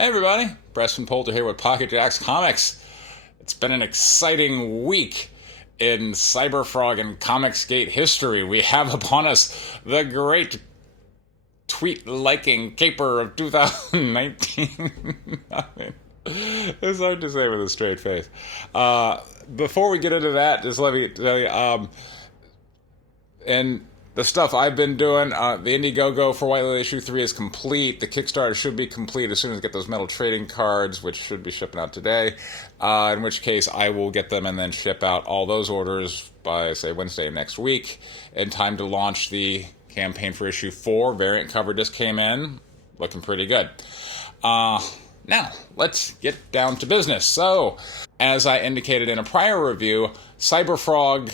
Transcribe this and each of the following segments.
Hey everybody, Preston Poulter here with Pocket Jacks Comics. It's been an exciting week in Cyberfrog and Comicsgate history. We have upon us the great tweet-liking caper of 2019. I mean, it's hard to say with a straight face. Before we get into that, just let me tell you, and the stuff I've been doing, the Indiegogo for White Label Issue 3 is complete. The Kickstarter should be complete as soon as I get those metal trading cards, which should be shipping out today. In which case, I will get them and then ship out all those orders by, say, Wednesday next week, in time to launch the campaign for Issue 4. Variant cover just came in. Looking pretty good. Now, let's get down to business. So, as I indicated in a prior review, Cyberfrog,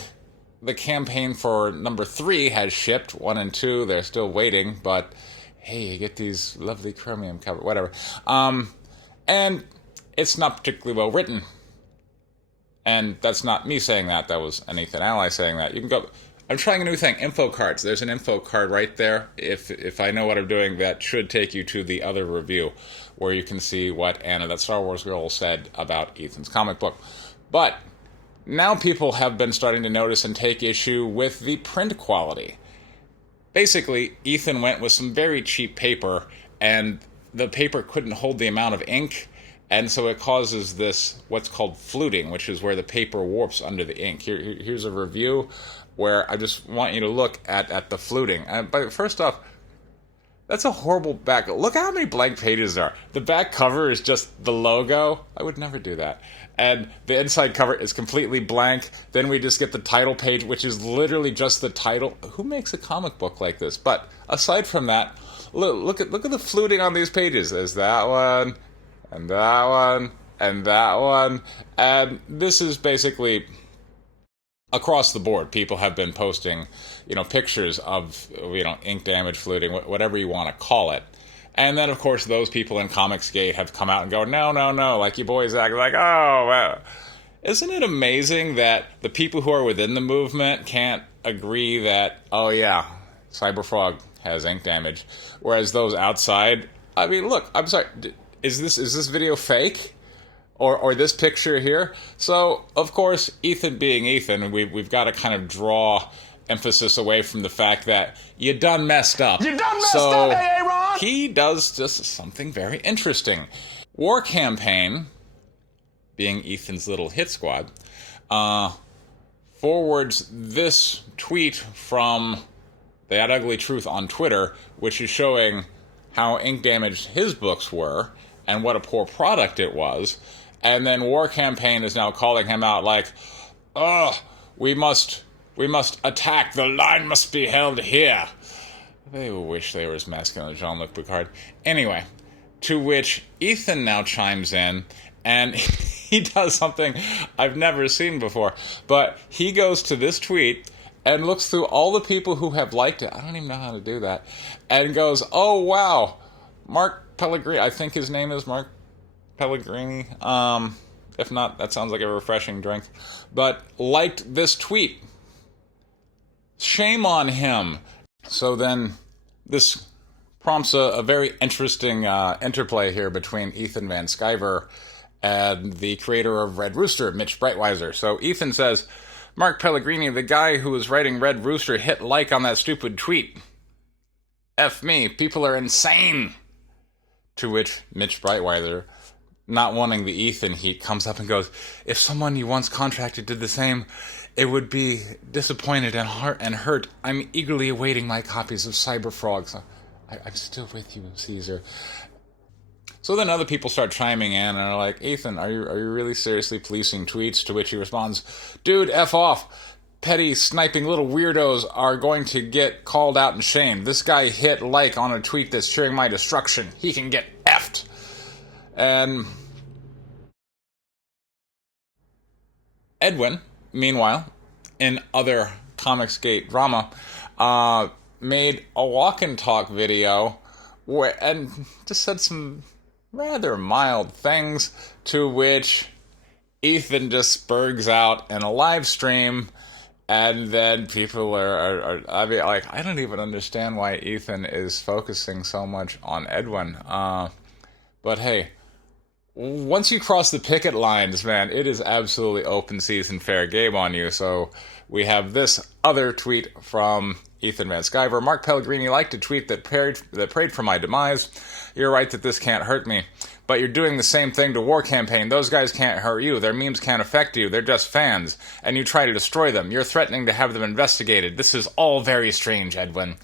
the campaign for number 3 has shipped. 1 and 2, they're still waiting, but hey, you get these lovely chromium cover, whatever. And it's not particularly well written. And that's not me saying that, that was an Ethan ally saying that. You can go, I'm trying a new thing, info cards. There's an info card right there. If I know what I'm doing, that should take you to the other review, where you can see what Anna, that Star Wars girl, said about Ethan's comic book. But now people have been starting to notice and take issue with the print quality. Basically, Ethan went with some very cheap paper, and the paper couldn't hold the amount of ink, and so it causes this, what's called fluting, which is where the paper warps under the ink. Here's a review where I just want you to look at the fluting. But first off, that's a horrible back. Look how many blank pages there are. The back cover is just the logo. I would never do that. And the inside cover is completely blank. Then we just get the title page, which is literally just the title. Who makes a comic book like this? But aside from that, look at the fluting on these pages. There's that one, and that one, and that one. And this is basically across the board. People have been posting, pictures of, ink damage, fluting, whatever you want to call it. And then, of course, those people in Comicsgate have come out and go, no, like you boys act like, oh, well. Isn't it amazing that the people who are within the movement can't agree that, oh yeah, Cyberfrog has ink damage, whereas those outside, I mean, look, I'm sorry, is this video fake? Or this picture here? So, of course, Ethan being Ethan, we've got to kind of draw emphasis away from the fact that you done messed up. You done messed up, Aaron! He does just something very interesting. War Campaign, being Ethan's little hit squad, forwards this tweet from That Ugly Truth on Twitter, which is showing how ink damaged his books were and what a poor product it was. And then War Campaign is now calling him out like, oh, we must attack, the line must be held here. They wish they were as masculine as Jean-Luc Picard. Anyway, to which Ethan now chimes in, and he does something I've never seen before. But he goes to this tweet and looks through all the people who have liked it. I don't even know how to do that. And goes, oh, wow, Mark Pelligrini, I think his name is Mark Pelligrini. If not, that sounds like a refreshing drink. But liked this tweet. Shame on him. So then this prompts a very interesting interplay here between Ethan Van Sciver and the creator of Red Rooster, Mitch Breitweiser. So Ethan says, Mark Pelligrini, the guy who was writing Red Rooster, hit like on that stupid tweet. F me, people are insane. To which Mitch Breitweiser, not wanting the Ethan heat, comes up and goes, if someone you once contracted did the same, it would be disappointed and hurt. I'm eagerly awaiting my copies of Cyberfrog. So I'm still with you, Caesar. So then other people start chiming in and are like, Ethan, are you really seriously policing tweets? To which he responds, dude, F off. Petty, sniping little weirdos are going to get called out and shamed. This guy hit like on a tweet that's cheering my destruction. He can get effed. And Edwin, meanwhile, in other Comicsgate drama, made a walk and talk video and just said some rather mild things, to which Ethan just spurgs out in a live stream, and then people are I mean, like, I don't even understand why Ethan is focusing so much on Edwin. But hey, once you cross the picket lines, man, it is absolutely open season, fair game on you. So we have this other tweet from Ethan Van Sciver. Mark Pelligrini liked a tweet that prayed for my demise. You're right that this can't hurt me, but you're doing the same thing to War Campaign. Those guys can't hurt you. Their memes can't affect you. They're just fans, and you try to destroy them. You're threatening to have them investigated. This is all very strange, Edwin.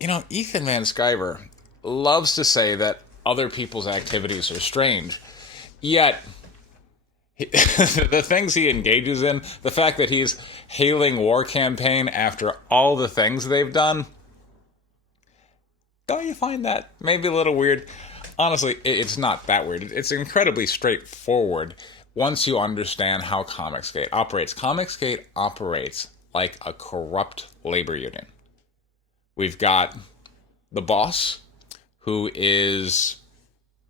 You know, Ethan Van Sciver loves to say that other people's activities are strange. Yet, the things he engages in, the fact that he's hailing War Campaign after all the things they've done, don't you find that maybe a little weird? Honestly, it's not that weird. It's incredibly straightforward once you understand how Comicsgate operates. Comicsgate operates like a corrupt labor union. We've got the boss, who is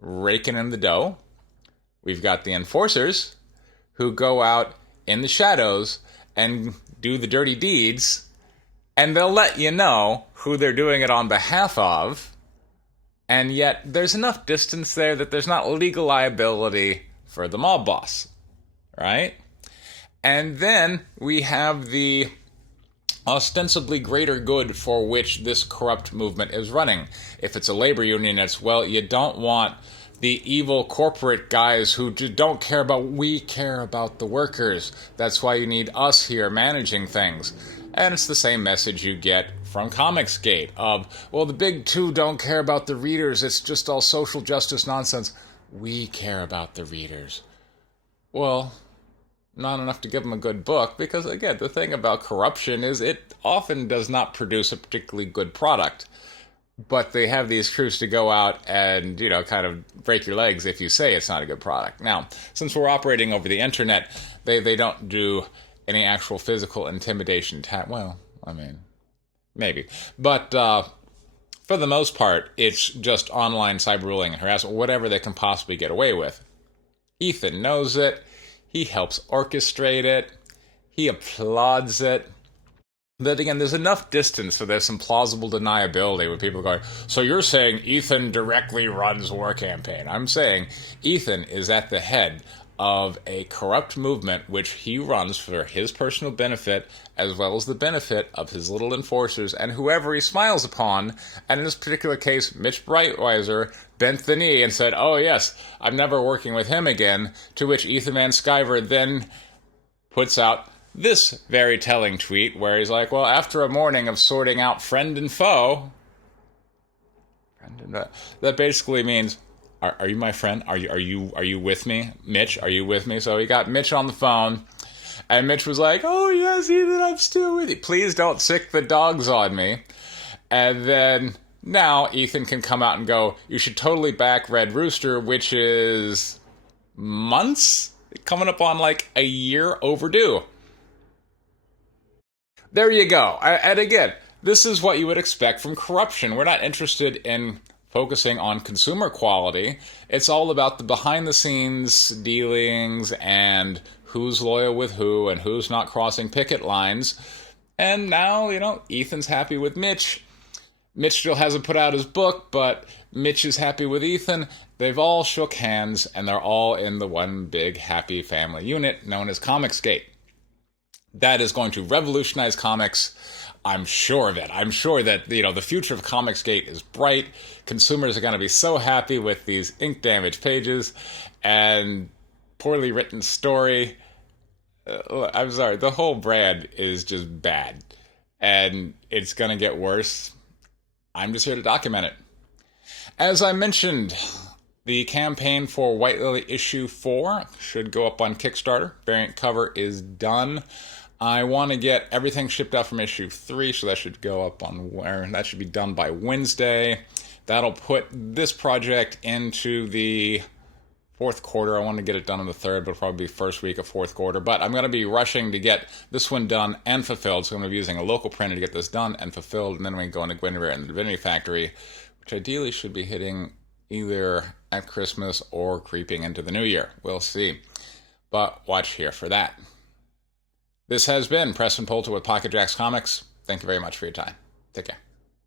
raking in the dough. We've got the enforcers, who go out in the shadows and do the dirty deeds, and they'll let you know who they're doing it on behalf of, and yet there's enough distance there that there's not legal liability for the mob boss, right? And then we have the ostensibly greater good for which this corrupt movement is running. If it's a labor union, it's, well, you don't want the evil corporate guys who don't care about, we care about the workers. That's why you need us here managing things. And it's the same message you get from Comicsgate of, well, the big two don't care about the readers. It's just all social justice nonsense. We care about the readers. Well, not enough to give them a good book, because, again, the thing about corruption is it often does not produce a particularly good product. But they have these crews to go out and, you know, kind of break your legs if you say it's not a good product. Now, since we're operating over the internet, they don't do any actual physical intimidation. Well, I mean, maybe. But for the most part, it's just online cyberbullying and harassment, whatever they can possibly get away with. Ethan knows it. He helps orchestrate it. He applauds it. But again, there's enough distance so there's some plausible deniability where people go, so you're saying Ethan directly runs War Campaign. I'm saying Ethan is at the head of a corrupt movement which he runs for his personal benefit as well as the benefit of his little enforcers and whoever he smiles upon. And in this particular case, Mitch Breitweiser bent the knee and said, oh yes, I'm never working with him again, to which Ethan Van Sciver then puts out this very telling tweet where he's like, well, after a morning of sorting out friend and foe, that basically means, are you my friend? Are you with me? Mitch, are you with me? So he got Mitch on the phone, and Mitch was like, oh yes, Ethan, I'm still with you. Please don't sick the dogs on me. And then now Ethan can come out and go, you should totally back Red Rooster, which is months? Coming up on like a year overdue. There you go. And again, this is what you would expect from corruption. We're not interested in focusing on consumer quality. It's all about the behind-the-scenes dealings and who's loyal with who and who's not crossing picket lines. And now, you know, Ethan's happy with Mitch. Mitch still hasn't put out his book, but Mitch is happy with Ethan. They've all shook hands, and they're all in the one big happy family unit known as Comicsgate. That is going to revolutionize comics. I'm sure of it. I'm sure that, you know, the future of Comicsgate is bright. Consumers are going to be so happy with these ink damaged pages and poorly written story. I'm sorry, the whole brand is just bad. And it's going to get worse. I'm just here to document it. As I mentioned, the campaign for White Lily issue 4 should go up on Kickstarter. Variant cover is done. I want to get everything shipped out from issue 3, so that should go up on that should be done by Wednesday. That'll put this project into the fourth quarter. I want to get it done in the third, but probably first week of fourth quarter. But I'm going to be rushing to get this one done and fulfilled, so I'm going to be using a local printer to get this done and fulfilled, and then we can go into Guinevere and the Divinity Factory, which ideally should be hitting either at Christmas or creeping into the new year. We'll see. But watch here for that. This has been Preston Poulter with Pocket Jacks Comics. Thank you very much for your time. Take care.